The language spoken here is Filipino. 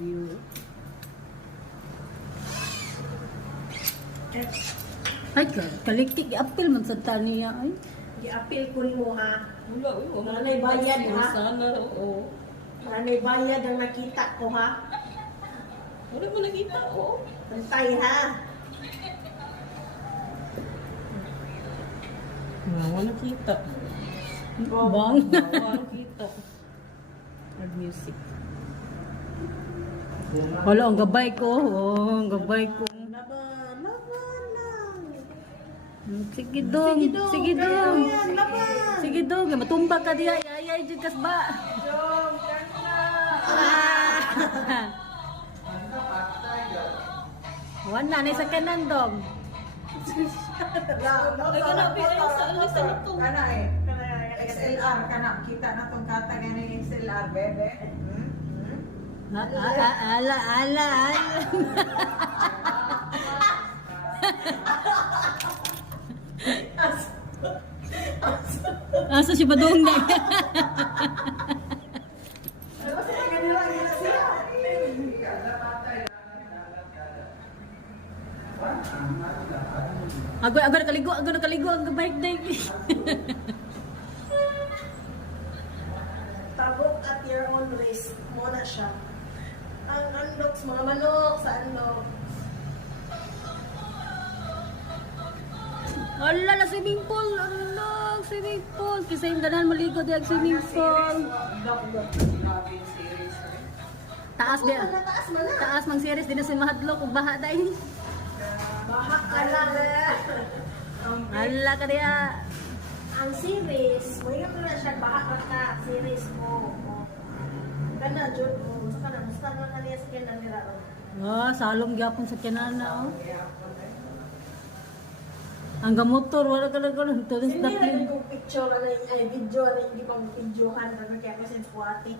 view. Ay, kaliktik. Apil man sa taniya. Ay. I-appeal ko mo ha. Wala, wala. Nanay bayad, ha? Sana, oo. May bayad ang nakita ko ha. Wala mo nakita, oo. Pantay ha. Wala nakita. Oh. Bang? Wala nakita. Hard music. Wala, ang gabay ko. Oh, ang gabay ko. Laban, laban lang. Sige dong. Sige dong. Yan, laban. Sige dong. Matumbag ka diya. Ayay, jikas ba? Jom, ganda. Wala na sa kanan dong. Ay, kana, sa ito. Kana XLR, kana. Kita na tong kata ni XLR, bebe. Ala. Asa si Badong na? Agad nakaligo ang bike day. Tabok at your own risk. Muna siya. Ang unlocks, mga manok sa unlock. Wala na swimming pool. Ano, swimming pool. Kasi yung ganan maligo di ang swimming pool. Taas di. Taas mo na. Taas mang series din na si mahadlok ug baha dai. Baha ka lang. Hala ka diya. Ang series, mo yung na siya, baha ka series mo. Ganda, Jod mo. Gusto ka na, gusto ka na niya sa kanya nila. Oh, salong gyapon sa kinana oh. Ang motor wala ka na gano'n. Tulis Hindi na na yung picture, ay video, hindi pang videohan. Kaya kasi puwati.